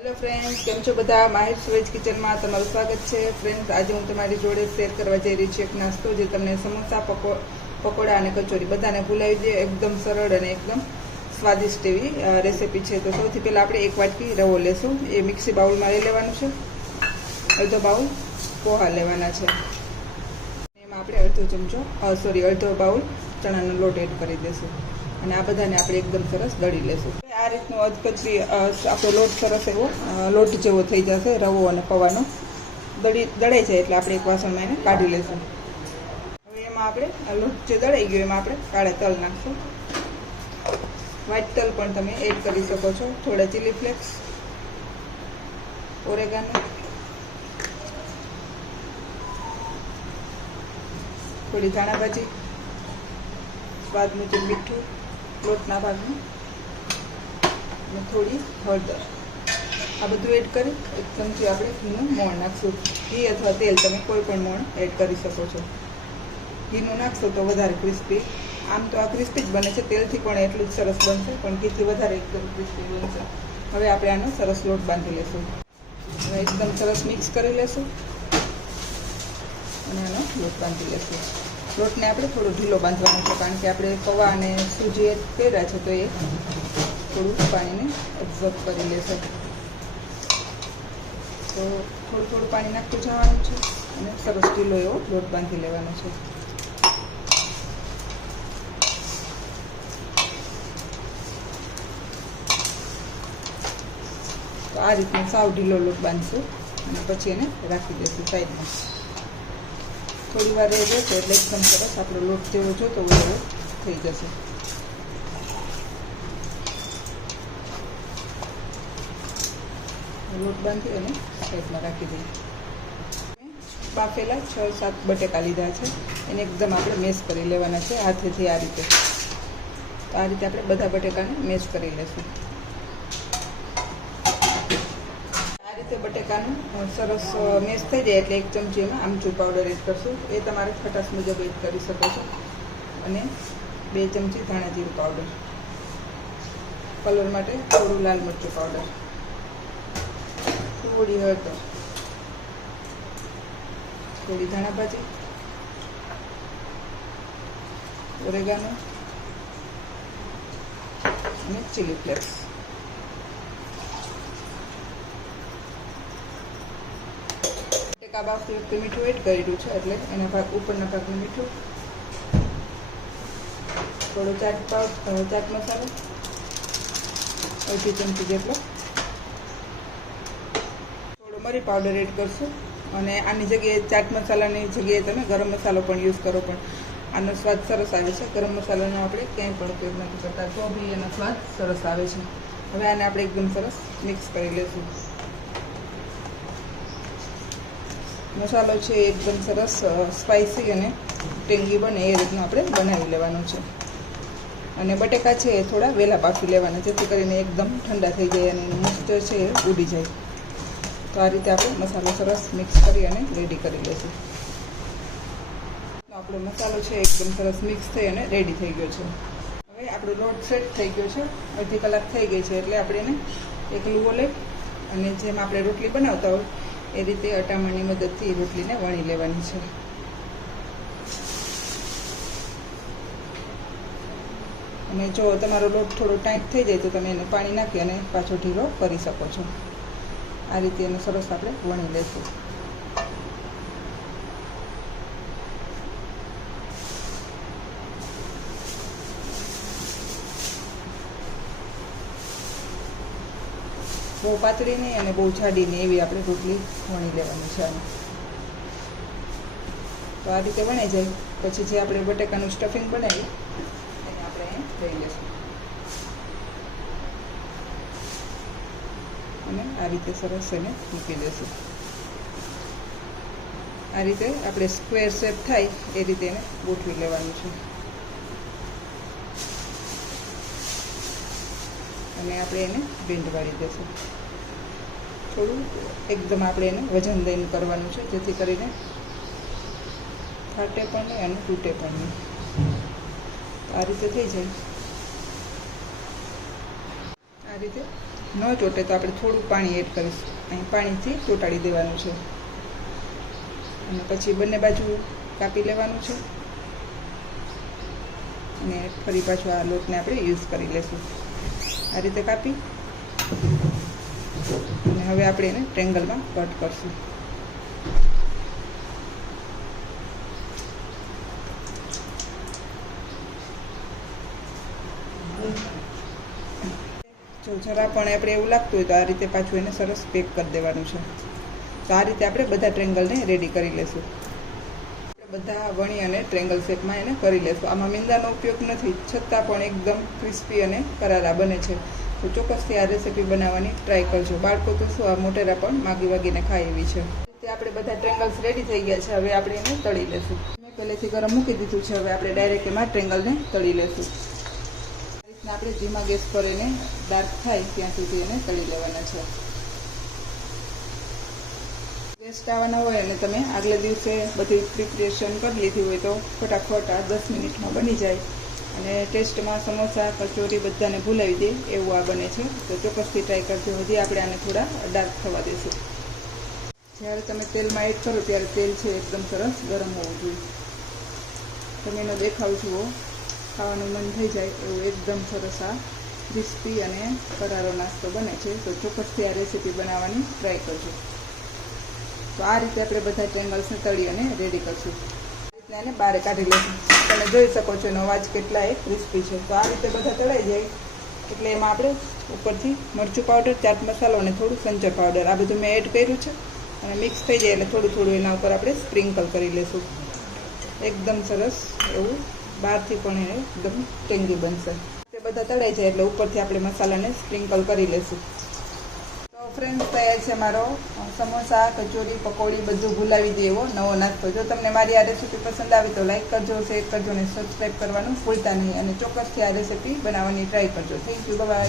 Hello friends, केम छो बधा? माहिर सुवेज किचन में तमारुं स्वागत है। फ्रेंड्स, आज हूँ तमारी जोड़े शेर करवा जई रही छुं एक नास्तो जे तमने समोसा, पकोड़ा अने कचोरी बधाने भूलावी दे। एकदम सरल अने एकदम स्वादिष्ट एवी रेसिपी है। तो सौथी पहला आपणे एक वाटकी रवो लेशुं। ए मिक्सी बाउल में लई लेवानुं छे। अर्धो बाउल पोहा लेवाना छे। एमां आपणे अर्धो बाउल चणानो लोट एड करी देशुं અને આ બધાને આપણે એકદમ સરસ દળી લેશું। આ રીતનો અધકચરી આપણો લોટ સરસ એવો લોટ જેવો થઈ જશે। રવો અને પૌવાનો દળાઈ જાય એટલે આપણે એક વાસણમાં એને કાઢી લેશું। હવે એમાં આપણે લોટ જે દળાઈ ગયો એમાં આપણે કાળા તલ નાખશું। વ્હાઈટ તલ પણ તમે એડ કરી શકો છો। થોડા ચીલી ફ્લેક્સ, ઓરેગાનો, થોડી ધાણા ભાજી, સ્વાદ મુજબ મીઠું લોટના ભાગમાં અને થોડી હળદર, આ બધું એડ કરી એક ચમચી આપણે ઘીનું મોણ નાખશું। ઘી અથવા તેલ તમે કોઈ પણ મોણ એડ કરી શકો છો। ઘીનું નાખશો તો વધારે ક્રિસ્પી, આમ તો આ ક્રિસ્પી જ બને છે, તેલથી પણ એટલું જ સરસ બનશે, પણ ઘીથી વધારે એકદમ ક્રિસ્પી બનશે। હવે આપણે આનો સરસ લોટ બાંધી લેશું। હવે એકદમ સરસ મિક્સ કરી લેશું અને આનો લોટ બાંધી લેશું। લોટને આપણે થોડો ઢીલો બાંધવાનો છે, કારણ કે આપણે પૌવા અને સૂજી એડ કર્યા છે તો એ થોડું પાણીને એબ્ઝોર્બ કરી લેશે। તો થોડું પાણી નાખતું જવાનું છે અને સરસ ઢીલો એવો લોટ બાંધી લેવાનો છે। તો આ રીતનો સાવ ઢીલો લોટ બાંધશું અને પછી એને રાખી દઈશું સાઈડમાં। થોડી વાર રહેશે એટલે એકદમ સરસ આપણો લોટ જેવો જોતો હોય એવો થઈ જશે। લોટ બાંધી અને સાઈડમાં રાખી દઈએ। બાફેલા 6-7 બટેકા લીધા છે, એને એકદમ આપણે મેશ કરી લેવાના છે હાથેથી આ રીતે। તો આ રીતે આપણે બધા બટેકાને મેશ કરી લેશું। બટેકાનું સરસ મેશ થઈ જાય એટલે એક ચમચી એમાં આમચૂર પાવડર એડ કરશું। એ તમારે ખટાશ મુજબ એડ કરી શકો છો। અને 2 ચમચી ધાણા જીરું પાવડર, કલર માટે થોડું લાલ મરચું પાવડર, થોડી હળદર, થોડી ધાણા ભાજી, ઓરેગાનો અને ચીલી ફ્લેક્સ। બાફતી વખતે મીઠું એડ કરેલું છે એટલે એના ભાગ ઉપરના ભાગનું મીઠું, થોડો ચાટ મસાલો અડધી ચમચી જેટલો, થોડો મરી પાવડર એડ કરશું। અને આની જગ્યાએ ચાટ મસાલાની જગ્યાએ તમે ગરમ મસાલો પણ યુઝ કરો, પણ આનો સ્વાદ સરસ આવે છે। ગરમ મસાલાનો આપણે ક્યાંય પણ ઉપયોગ નથી કરતા, તો બી એનો સ્વાદ સરસ આવે છે। હવે આને આપણે એકદમ સરસ મિક્સ કરી લઈશું। મસાલો છે એકદમ સરસ સ્પાઇસી અને ટેંગી બને એ રીતનું આપણે બનાવી લેવાનું છે। અને બટેકા છે એ થોડા વહેલા બાફી લેવાના, જેથી કરીને એકદમ ઠંડા થઈ જાય અને એનું મોઇસ્ચર છે એ ઉડી જાય। તો આ રીતે આપણે મસાલો સરસ મિક્સ કરી અને રેડી કરી લઈશું। આપણો મસાલો છે એકદમ સરસ મિક્સ થઈ અને રેડી થઈ ગયો છે। હવે આપણો લોટ સેટ થઈ ગયો છે, અડધી કલાક થઈ ગઈ છે એટલે આપણે એને એક લુવો લઈ અને જેમ આપણે રોટલી બનાવતા હોય એ રીતે અટામણની મદદથી રોટલીને વણી લેવાની છે। અને જો તમારો લોટ થોડો ટાઈટ થઈ જાય તો તમે એને પાણી નાખી અને પાછો ઢીલો કરી શકો છો। આ રીતે એને સરસ આપણે વણી લઈશું। બહુ પાતળી નહીં અને બહુ જાડી નહીં એવી આપણે રોટલી વણી લેવાની છે આને। તો આ રીતે વણાઈ જાય પછી જે આપણે બટેકાનું સ્ટફિંગ બનાવીએ એને આપણે અહીં લઈ લઈશું અને આ રીતે સરસ એને મૂકી દઈશું। આ રીતે આપણે સ્ક્વેર શેપ થાય એ રીતે એને ગોઠવી લેવાનું છે અને આપણે એને બેન્ડ વાળી દઈશું। થોડું એકદમ આપણે એને વજન દઈને કરવાનું છે, જેથી કરીને ફાટે પણ નહીં અને તૂટે પણ નહીં। આ રીતે થઈ જાય। આ રીતે ન ચોટે તો આપણે થોડું પાણી એડ કરીશું. અહીં પાણીથી ચોંટાડી દેવાનું છે અને પછી બંને બાજુ કાપી લેવાનું છે અને ફરી પાછું આ લોટને આપણે યુઝ કરી લેશું. આ રીતે કાપી અને હવે આપણે એને ટ્રેંગલમાં કટ કરશું. જો જરા પણ આપણે એવું લાગતું હોય તો આ રીતે પાછું એને સરસ પેક કરી દેવાનું છે. તો આ રીતે આપણે બધા ટ્રેંગલને રેડી કરી લેશું. બધા વણી અને ટ્રેંગલ શેપમાં એને કરી લેશું. આમાં મીંદાનો ઉપયોગ નથી, છતાં પણ એકદમ ક્રિસ્પી અને કરારા બને છે. તો ચોક્કસથી આ રેસીપી બનાવવાની ટ્રાય કરજો. બાળકો તો શું, આ મોટેરા પણ માગી વાગીને ખાય એવી છે. આપણે બધા ટ્રેંગલ્સ રેડી થઈ ગયા છે. હવે આપણે એને તળી લેશું. મેં પહેલેથી ગરમ મૂકી દીધું છે. હવે આપણે ડાયરેક્ટ એમાં ટ્રેંગલને તળી લેશું. આ રીતના આપણે ધીમા ગેસ પર એને ડાર્ક થાય ત્યાં સુધી એને તળી લેવાના છે. ગેસ્ટ આવવાના હોય અને તમે આગલે દિવસે બધી પ્રિપરેશન કરી લીધી હોય તો ફટાફટ આ 10 મિનિટમાં બની જાય અને ટેસ્ટમાં સમોસા કચોરી બધાને ભૂલાવી દે એવું આ બને છે. તો ચોક્કસથી ટ્રાય કરજો. હજી આપણે આને થોડા ડાર્ક થવા દઈશું. જ્યારે તમે તેલમાં એડ કરો ત્યારે તેલ છે એકદમ સરસ ગરમ હોવું જોઈએ. તમે એનો દેખાવ જુઓ, ખાવાનું મન થઈ જાય એવું એકદમ સરસ આ ક્રિસ્પી અને કરારો નાસ્તો બને છે. તો ચોક્કસથી આ રેસીપી બનાવવાની ટ્રાય કરજો. તો આ રીતે આપણે બધા ટ્રેંગલ્સને તળી અને રેડી કરશું. આ રીતે એને બહાર કાઢી લઈશું. તમે જોઈ શકો છો એનો અવાજ કેટલા એ ક્રિસ્પી છે. તો આ રીતે બધા તળાઈ જાય એટલે એમાં આપણે ઉપરથી મરચું પાવડર, ચાટ મસાલો અને થોડું સંચર પાવડર આ બધું મેં એડ કર્યું છે અને મિક્સ થઈ જાય એટલે થોડું થોડું એના ઉપર આપણે સ્પ્રિંકલ કરી લઈશું. એકદમ સરસ એવું બહારથી પણ એ એકદમ ટેંગી બનશે. તે બધા તળાઈ જાય એટલે ઉપરથી આપણે મસાલાને સ્પ્રિંકલ કરી લઈશું. તો ફ્રેન્ડ્સ, તૈયાર છે મારો સમોસા, કચોરી, પકોડી બધું ભૂલાવી દે એવો નવો નાસ્તો. જો તમને મારી આ રેસીપી પસંદ આવે તો લાઈક કરજો, શેર કરજો અને સબસ્ક્રાઈબ કરવાનું ભૂલતા નહીં. અને ચોક્કસથી આ રેસીપી બનાવવાની ટ્રાય કરજો. Thank you, by.